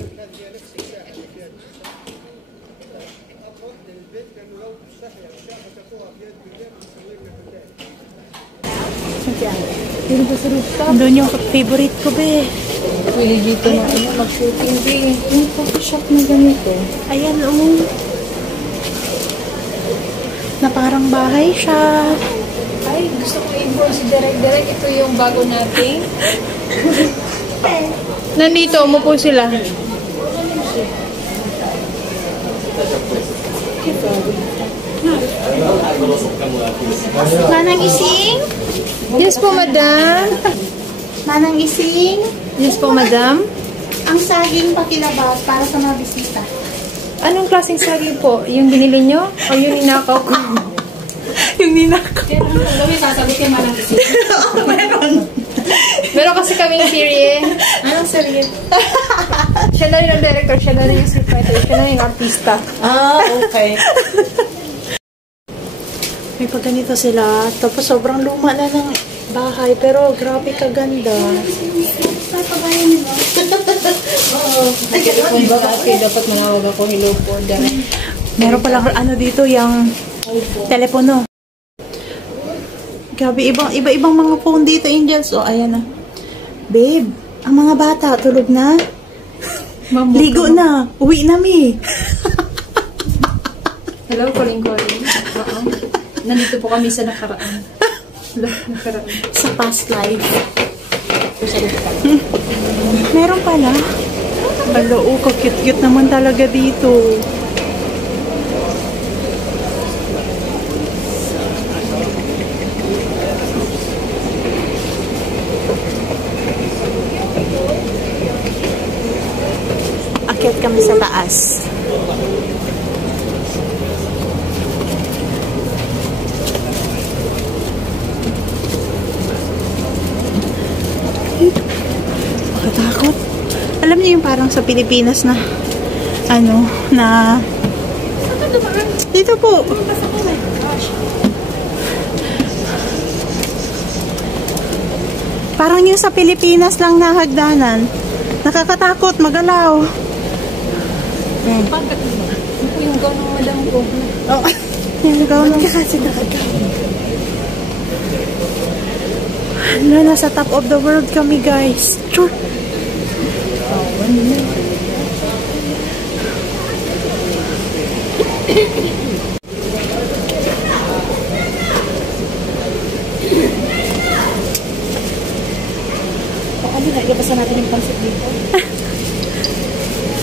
هذه نفس الشاحة اللي فيها أفضل للبيت لأنه لو تستحي الشاحة تاخذها في يد بالليل وتسوي لك بالليل. Doon yung favorite ko, be. Pwede dito na mag-shooting, be. Yung coffee shop na ganito. Ayan, oh. Na parang bahay siya. Ay, gusto ko i-inform si Derek. Ito yung bago nating. Nandito, umupo sila. Manang Ising? Yes po, madam. Manang Ising? Yes po, madam. Ang saging pakilabas para sa mga bisita. Anong klaseng saging po? Yung binili nyo? O yung ninakaw ko? Yung ninakaw. Kaya naman kung gawin, sasagot yung Manang Ising. Oo, meron. Meron kasi kaming serye. Anong serye? Siya na yung director, siya na yung scriptwriter, siya na yung artista. Ah, okay. May pagganito sila. Tapos sobrang luma na ng bahay. Pero grabe kaganda. Ay, pagayan nila. Oo. Kung ba kasi dapat manawag ako, hello po, Derek. Meron palang ano dito, yung telepono. Grabe, iba-ibang mga phone dito, Angels. Oh, ayan na. Babe, ang mga bata, tulog na? Ligo na. Uwi na, mi. Hello, calling. Nandito po kami sa nakaraan. Sa past life. Meron pala. Hello, cute-cute naman talaga dito. Akyat kami sa taas. Nakatakot. Alam niyo yung parang sa Pilipinas na ano, na dito po. Parang yung sa Pilipinas lang na hagdanan. Nakakatakot, magalaw. Bakit? Yung gown ng madam ko. Oh, yung gown ng kasi nakagaw. Nasa top of the world kami, guys. Sure. Ano, naglabasan natin yung pansit dito.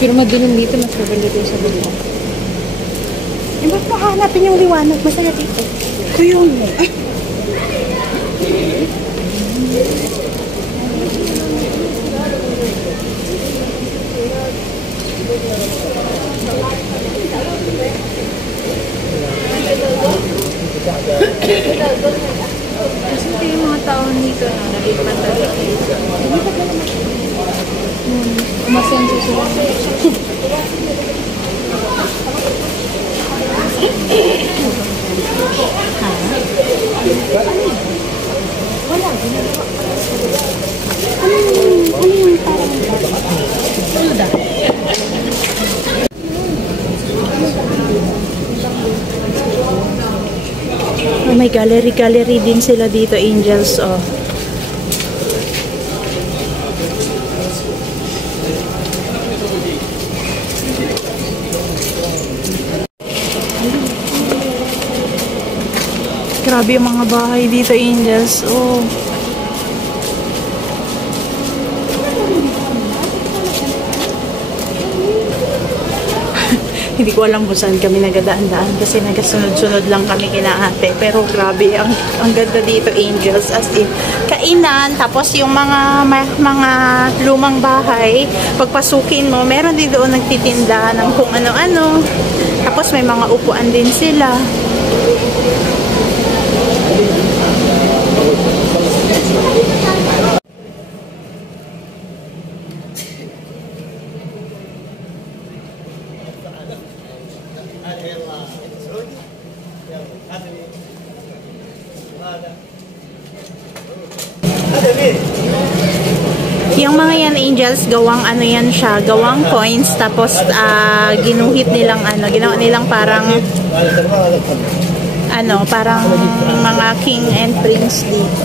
Pero madilim dito, mas maganda doon sa baba. Eh, ba't mahanapin yung liwanag? Masaya dito. Kuyong mo. Kasi yung mga tao dito na nalipan talaga. Umasenso sila. Oh, may gallery din sila dito, Angels. Oh. Grabe yung mga bahay dito, Angels. Oh. Hindi ko alam kung saan kami nagadaan-daan kasi nagasunod-sunod lang kami kina ate. Pero grabe, ang ganda dito, Angels. As in, kainan, tapos yung mga lumang bahay, pagpasukin mo, meron din doon nagtitinda ng kung ano-ano. Tapos may mga upuan din sila. Yung mga yan, angels, gawang ano yan siya, gawang coins, tapos ginuhit nilang ginawa nilang parang parang mga king and prince dito.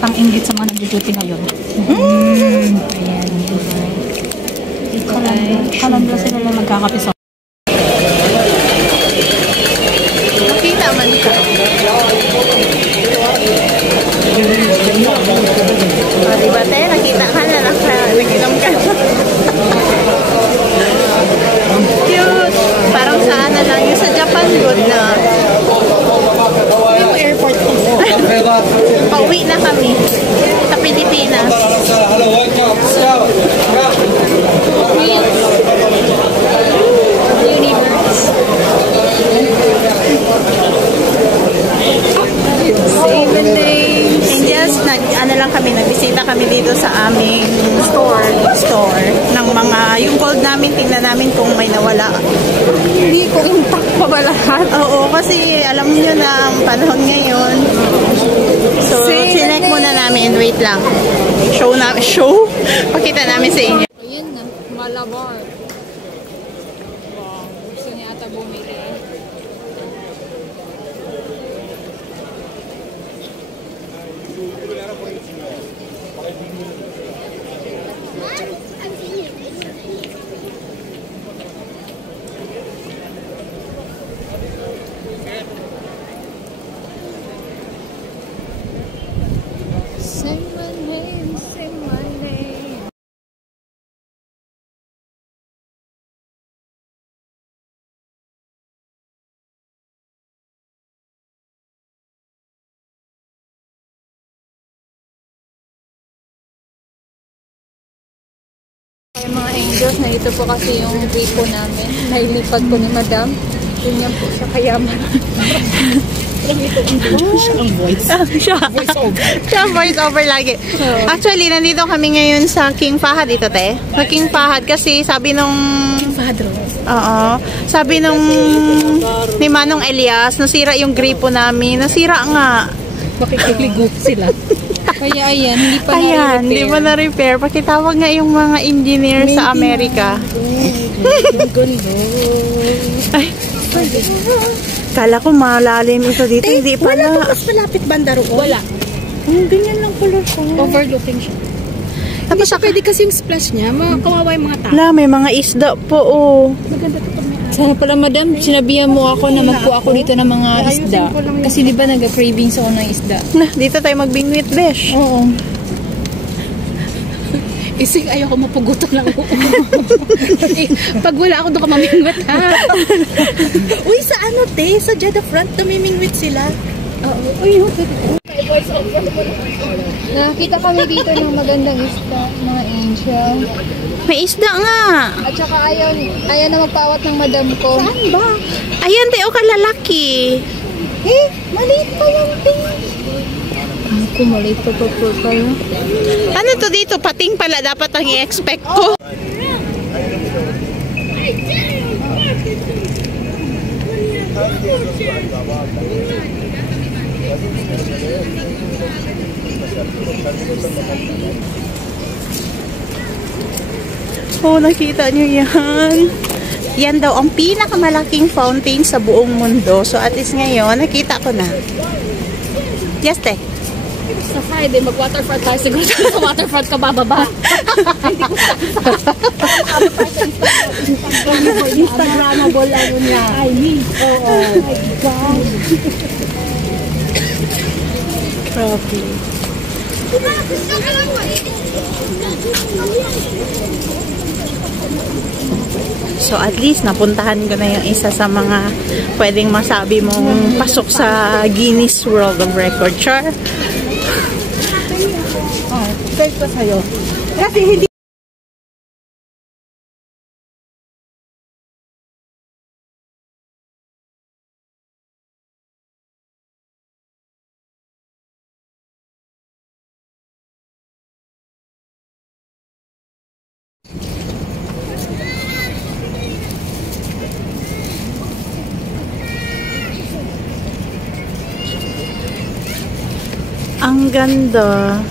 Pang-inggit sa mga nag-duty ngayon. Ayan. Kalandra sila na magkakapiso. Nakita man ka. Diba te? Nakita ka na. Nag-inom ka. Cute. Parang saan na lang. Yung sa Japan good na. Yung airport ko. Pauwi na kami. Sa Pilipinas. Nagbisita kami dito sa aming store ng mga, yung gold namin, tingnan namin kung may nawala. Hindi ko intact pa ba lahat? Oo, kasi alam nyo na ang panahon ngayon. So, sinek muna namin. Wait lang. Show? Pakita namin sa inyo. Ayan na, Malabar. Wow, gusto niya ata bumili. Say my name, say my name. Yung mga angels, na ito po kasi yung gripo namin. Nailipad po ni Madam. Ganyan po siya kayaman. Siya voice over lagi. Actually, nandito kami ngayon sa King Fahad dito, te. Sa King Fahad kasi sabi nung sabi nung ni Manong Elias, nasira yung gripo namin. Nasira nga. Makikiligo sila. Kaya ayan, hindi pa na-repair. Hindi pa na-repair. Pakitawag nga yung mga engineer sa Amerika. Ay, kala ko malalim ito dito. Hindi pa na. Wala mas malapit banda roon. Wala. Ganyan lang pala siya. Overlooking siya. Tapos pwede kasi yung splash niya. Kawawa yung mga tao. Wala, may mga isda po, oh. Maganda ito pag may Sana pala, Madam, sinabihan mo ako na magpo ako dito ng mga isda. Kasi di ba nag-cravings ako ng isda? Dito tayo magbingwit, besh. Oo. Isig, ayoko mapugutom lang ako. Pag wala ako, doon ka mamingwit, ha? Uy, sa ano, te? Sa Jeddah Front, namimingwit sila. Oo. Uy, Nakakita kami dito ng magandang isda, mga angel. May isda nga. At saka ayaw na magpawat ng madam ko. Saan ba? Ayan, te, o kalalaki. Maliit pa lang, te. Ako, maliit pa pala. Ano to dito? Pating pala dapat ang i-expect ko. Oh, nakita nyo yan. Yan daw ang pinakamalaking fountain sa buong mundo. So, at least ngayon, nakita ko na. Yes, te. sa Friday, mag-waterfront tayo. Siguro sa waterfront ka bababa. Instagramable ano niya. I mean, oo. Oh my God. Grabe. So at least napuntahan ko na yung isa sa mga pwedeng masabi mong pasok sa Guinness World of Record. Char. Thanks pa sa'yo. Kasi hindi Ang ganda.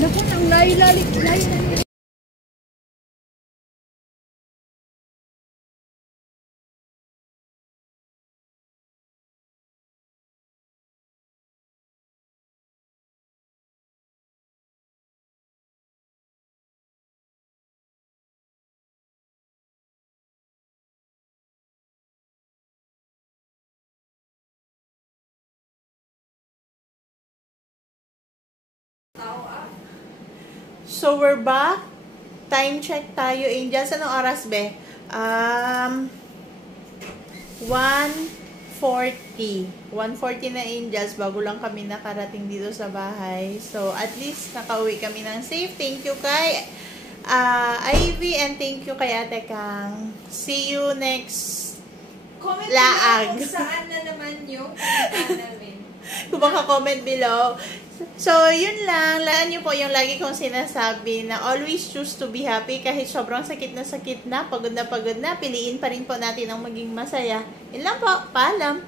Naku, ang layo-lalik. So, we're back. Time check tayo, Angels. Anong oras, be? 1:40. 1:40 na, Angels. Bago lang kami nakarating dito sa bahay. So, at least nakauwi kami ng safe. Thank you kay Ivy and thank you kay Ate Kang. See you next laag. Kung saan na naman yung punta namin. Kung baka-comment below. So, yun lang. Laan nyo po yung lagi kong sinasabi na always choose to be happy kahit sobrang sakit na, pagod na, piliin pa rin po natin ang maging masaya. Yun lang po. Paalam.